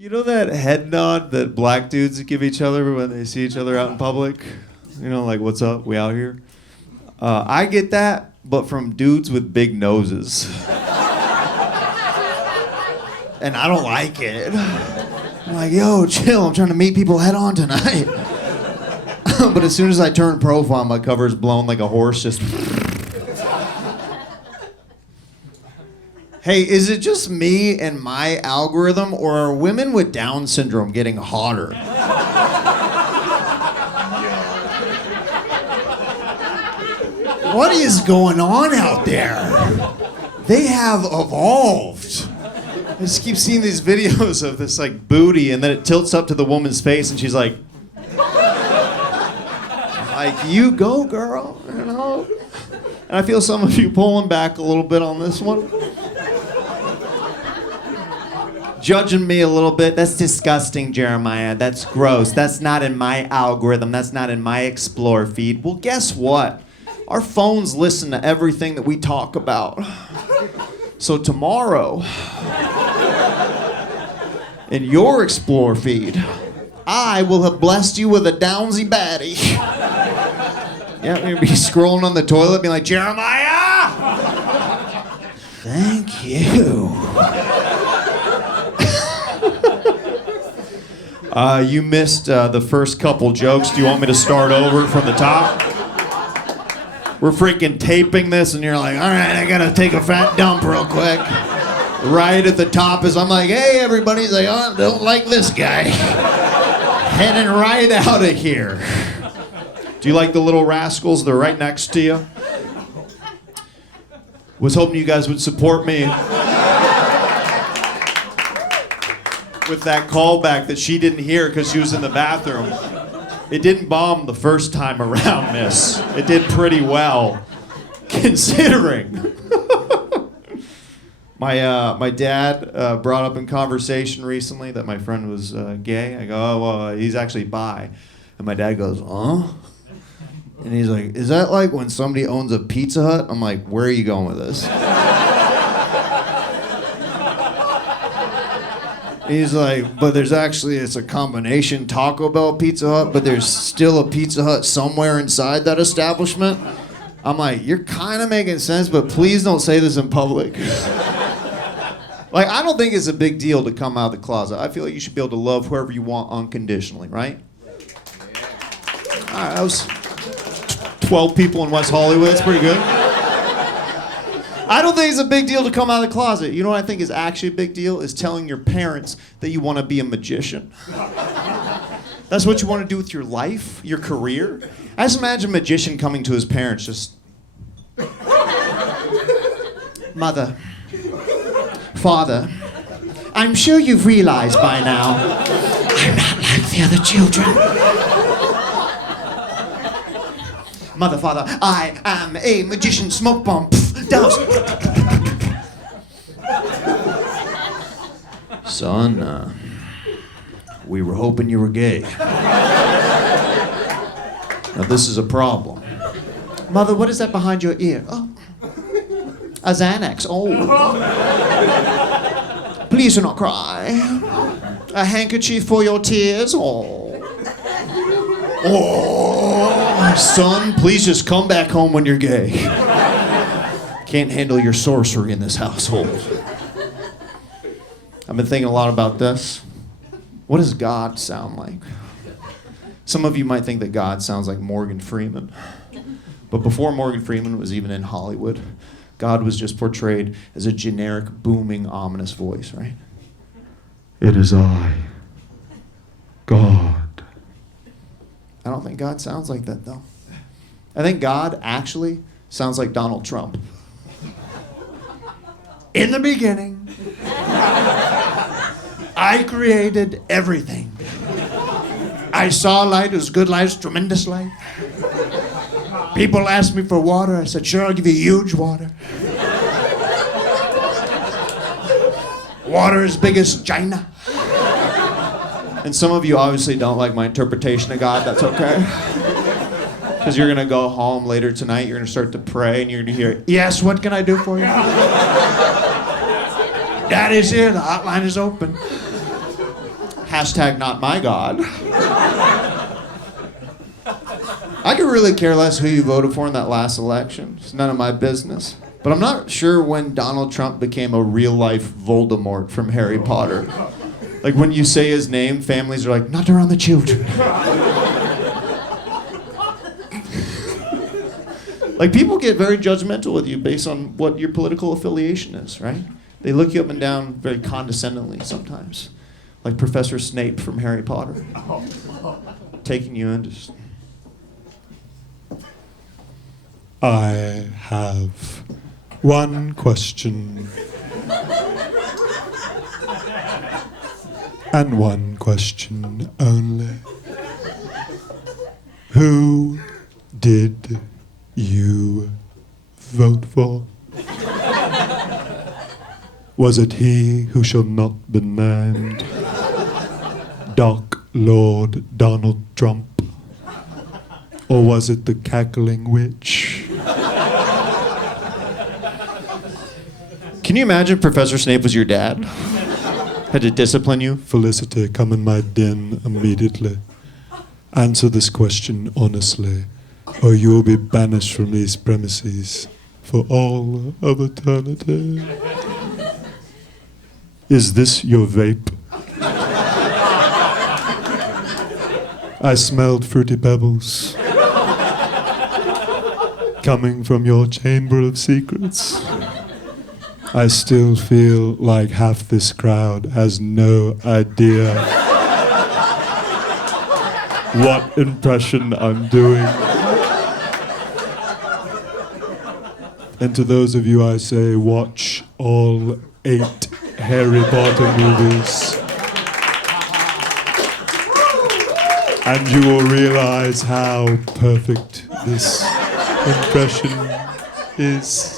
You know that head nod that black dudes give each other when they see each other out in public? You know, like, what's up, we out here? I get that, but from dudes with big noses. And I don't like it. I'm like, yo, chill, I'm trying to meet people head on tonight. But as soon as I turn profile, my cover's blown like a horse, just... Hey, is it just me and my algorithm, or are women with Down syndrome getting hotter? What is going on out there? They have evolved. I just keep seeing these videos of this like booty, and then it tilts up to the woman's face, and she's like, you go, girl, you know? And I feel some of you pulling back a little bit on this one. Judging me a little bit. That's disgusting, Jeremiah. That's gross. That's not in my algorithm. That's not in my Explore feed. Well, guess what? Our phones listen to everything that we talk about. So tomorrow, in your Explore feed, I will have blessed you with a Downsy baddie. Yeah, you're gonna be scrolling on the toilet, being like, Jeremiah! Thank you. You missed the first couple jokes. Do you want me to start over from the top? We're freaking taping this, and you're like, all right, I gotta take a fat dump real quick. Right at the top is I'm like, hey, everybody's like, oh, I don't like this guy. Heading right out of here. Do you like the little rascals? They're right next to you. Was hoping you guys would support me with that callback that she didn't hear because she was in the bathroom. It didn't bomb the first time around, miss. It did pretty well, considering. My dad brought up in conversation recently that my friend was gay. I go, oh, well, he's actually bi. And my dad goes, huh? And he's like, is that like when somebody owns a Pizza Hut? I'm like, where are you going with this? He's like, but there's actually, it's a combination Taco Bell Pizza Hut, but there's still a Pizza Hut somewhere inside that establishment. I'm like, you're kind of making sense, but please don't say this in public. Like, I don't think it's a big deal to come out of the closet. I feel like you should be able to love whoever you want unconditionally, right? All right, that was 12 people in West Hollywood. It's pretty good. I don't think it's a big deal to come out of the closet. You know what I think is actually a big deal? Is telling your parents that you want to be a magician. That's what you want to do with your life, your career. I just imagine a magician coming to his parents just... Mother, Father, I'm sure you've realized by now, I'm not like the other children. Mother, Father, I am a magician. Smoke bomb. Douse. Son, we were hoping you were gay. Now this is a problem. Mother, what is that behind your ear? Oh, a Xanax. Oh. Please do not cry. A handkerchief for your tears. Oh. Oh, son, please just come back home when you're gay. Can't handle your sorcery in this household. I've been thinking a lot about this. What does God sound like? Some of you might think that God sounds like Morgan Freeman. But before Morgan Freeman was even in Hollywood, God was just portrayed as a generic, booming, ominous voice, right? It is I, God. I don't think God sounds like that, though. I think God actually sounds like Donald Trump. In the beginning, I created everything. I saw light, it was good light, it was tremendous light. People asked me for water, I said, sure, I'll give you huge water. Water as big as China. And some of you obviously don't like my interpretation of God, that's okay. Because you're gonna go home later tonight, you're gonna start to pray, and you're gonna hear, yes, what can I do for you? Daddy's here, the hotline is open. Hashtag not my God. I could really care less who you voted for in that last election. It's none of my business. But I'm not sure when Donald Trump became a real-life Voldemort from Harry Potter. Like, when you say his name, families are like, not around the children. Like, people get very judgmental with you based on what your political affiliation is, right? They look you up and down very condescendingly sometimes. Like Professor Snape from Harry Potter. Taking you in just... I have one question. And one question only. Who did you vote for? Was it he who shall not be named, Doc Lord Donald Trump? Or was it the cackling witch? Can you imagine if Professor Snape was your dad? Had to discipline you? Felicity, come in my den immediately. Answer this question honestly, or you will be banished from these premises for all of eternity. Is this your vape? I smelled fruity pebbles coming from your chamber of secrets. I still feel like half this crowd has no idea what impression I'm doing. And to those of you I say, watch all 8 Harry Potter movies. And you will realize how perfect this impression is.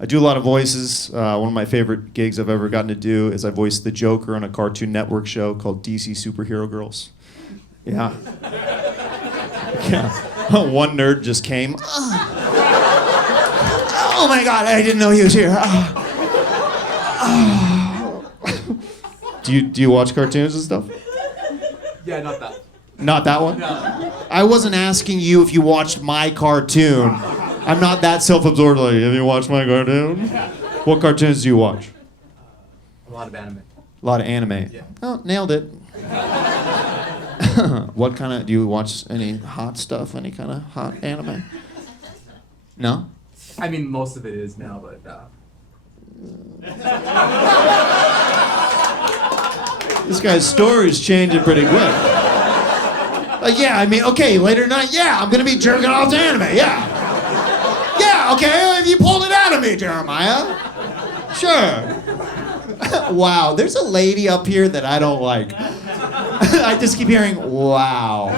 I do a lot of voices. One of my favorite gigs I've ever gotten to do is I voiced the Joker on a Cartoon Network show called DC Superhero Girls. Yeah. Yeah. One nerd just came. Oh my God, I didn't know he was here. Do you watch cartoons and stuff? Yeah, not that. Not that one? No. I wasn't asking you if you watched my cartoon. I'm not that self-absorbed like, have you watched my cartoon? What cartoons do you watch? A lot of anime. A lot of anime. Yeah. Oh, nailed it. What kind of, do you watch any hot stuff? Any kind of hot anime? No? I mean, most of it is now, but This guy's story's changing pretty quick. Yeah, I mean, okay, later tonight, yeah, I'm gonna be jerking off to anime, yeah. Yeah, okay, if you pulled it out of me, Jeremiah. Sure. Wow, there's a lady up here that I don't like. I just keep hearing, wow.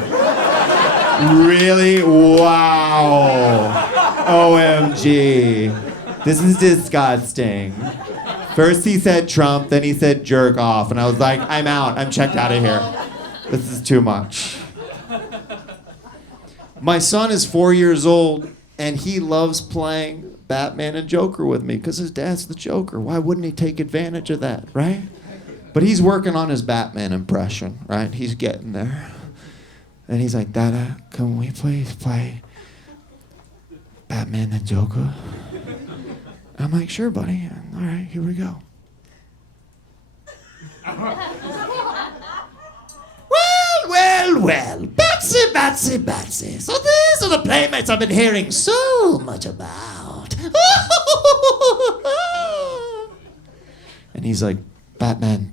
Really? Wow. OMG. This is disgusting. First he said Trump, then he said jerk off, and I was like, I'm out, I'm checked out of here. This is too much. My son is 4 years old, and he loves playing Batman and Joker with me because his dad's the Joker. Why wouldn't he take advantage of that, right? But he's working on his Batman impression, right? He's getting there. And he's like, Dada, can we please play Batman and Joker? I'm like, sure, buddy. All right, here we go. Well, Batsy. So these are the playmates I've been hearing so much about. And he's like, Batman.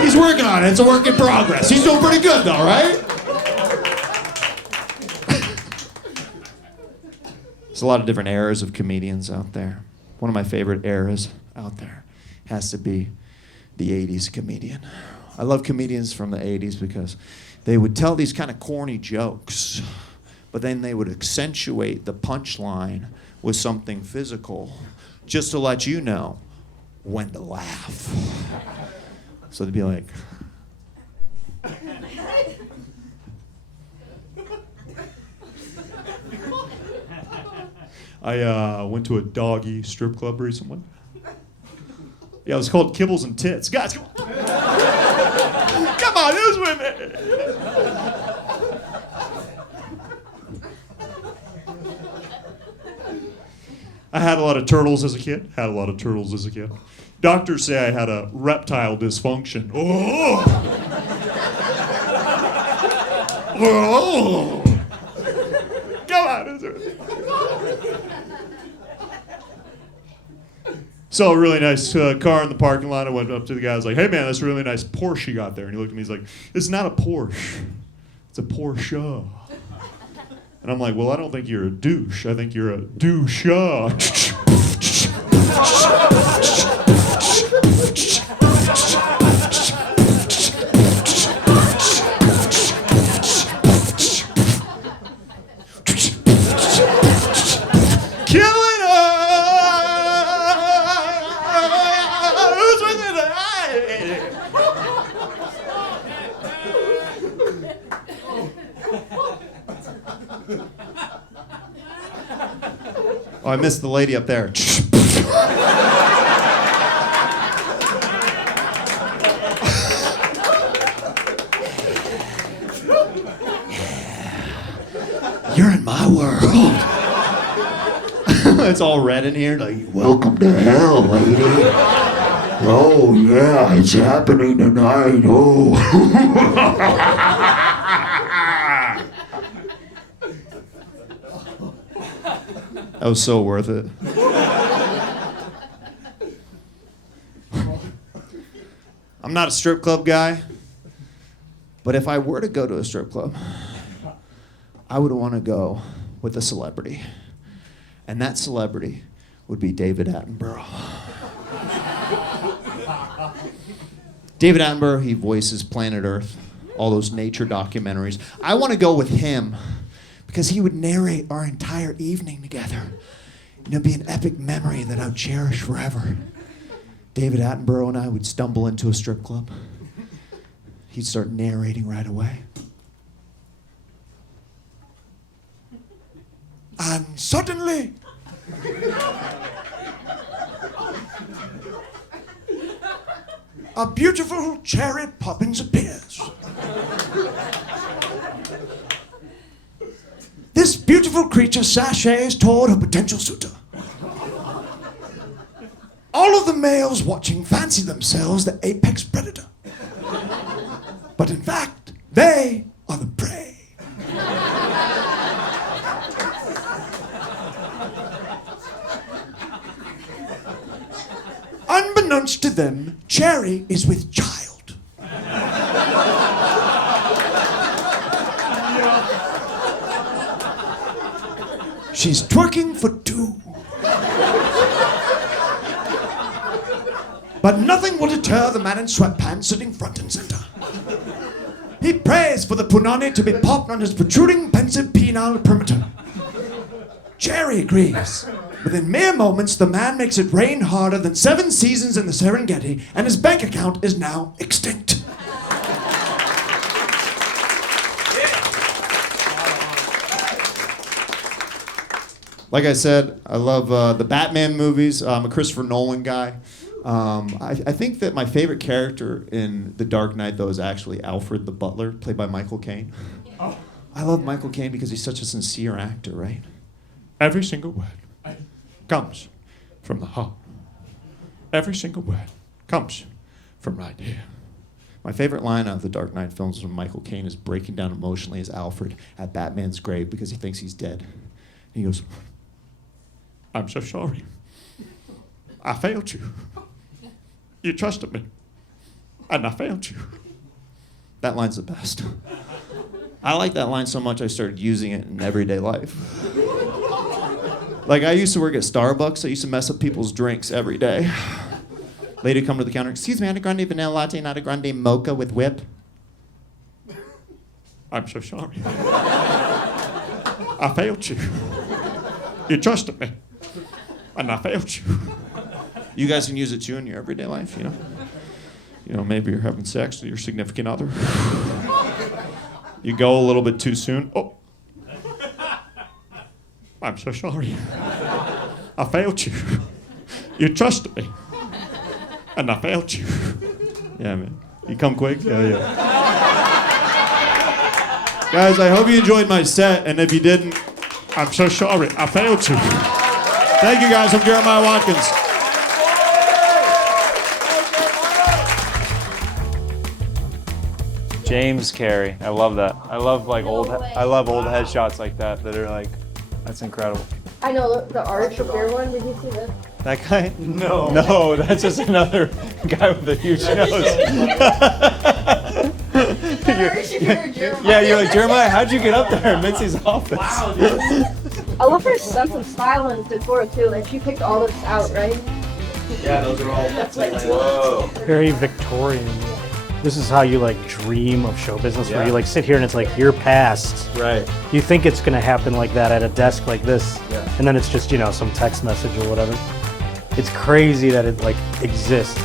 He's working on it. It's a work in progress. He's doing pretty good, though, right? There's a lot of different eras of comedians out there. One of my favorite eras out there has to be the 80s comedian. I love comedians from the 80s because they would tell these kind of corny jokes, but then they would accentuate the punchline with something physical just to let you know when to laugh. So they'd be like, I went to a doggy strip club recently. Yeah, it was called Kibbles and Tits. Guys, come on. Come on, who's with me? I had a lot of turtles as a kid. Doctors say I had a reptile dysfunction. Oh! Oh! Come on, is there? Saw a really nice car in the parking lot. I went up to the guy. I was like, "Hey man, that's a really nice Porsche you got there." And he looked at me. He's like, "It's not a Porsche. It's a Porsche." And I'm like, "Well, I don't think you're a douche. I think you're a douche." Killing us with it. Oh, I missed the lady up there. You're in my world. It's all red in here. Like, welcome to hell, lady. Oh, yeah, it's happening tonight. Oh. That was so worth it. I'm not a strip club guy, but if I were to go to a strip club, I would want to go with a celebrity. And that celebrity would be David Attenborough. David Attenborough, he voices Planet Earth, all those nature documentaries. I want to go with him because he would narrate our entire evening together. And it'd be an epic memory that I would cherish forever. David Attenborough and I would stumble into a strip club. He'd start narrating right away. And suddenly, a beautiful cherry Poppins appears. This beautiful creature sashays toward her potential suitor. All of the males watching fancy themselves the apex predator. But in fact, they are the prey. Unbeknownst to them, Cherry is with child. She's twerking for two. But nothing will deter the man in sweatpants sitting front and center. He prays for the punani to be popped on his protruding pensive penile perimeter. Cherry agrees. Within mere moments, the man makes it rain harder than 7 seasons in the Serengeti, and his bank account is now extinct. Like I said, I love the Batman movies. I'm a Christopher Nolan guy. I think that my favorite character in The Dark Knight, though, is actually Alfred the Butler, played by Michael Caine. I love Michael Caine because he's such a sincere actor, right? Every single word comes from the heart. Every single word comes from right here. My favorite line of the Dark Knight films when Michael Caine is breaking down emotionally as Alfred at Batman's grave because he thinks he's dead. And he goes, "I'm so sorry. I failed you. You trusted me, and I failed you." That line's the best. I like that line so much I started using it in everyday life. Like, I used to work at Starbucks. I used to mess up people's drinks every day. Lady come to the counter, "Excuse me, I had a grande vanilla latte, not a grande mocha with whip." "I'm so sorry. I failed you. You trusted me, and I failed you." You guys can use it too in your everyday life, you know? You know, maybe you're having sex with your significant other. You go a little bit too soon. "Oh, I'm so sorry. I failed you. You trusted me. And I failed you. Yeah, man. You come quick? Yeah. Guys, I hope you enjoyed my set, and if you didn't, I'm so sorry. I failed you. Thank you, guys. I'm Jeremiah Watkins. James Carey. I love that. I love old headshots like that are like, that's incredible. I know the Arch of Beer one. Did you see that? That guy? No, that's just another guy with a huge nose. Yeah, you're like, Jeremiah, how'd you get up there in Mitzi's office? Wow, dude. I love her sense of style and decor too. Like she picked all this out, right? Yeah, those are all. That's like Whoa. Very Victorian. This is how you like dream of show business, where Yeah. you like sit here and it's like your past. Right. You think it's gonna happen like that at a desk like this, Yeah. and then it's just some text message or whatever. It's crazy that it like exists.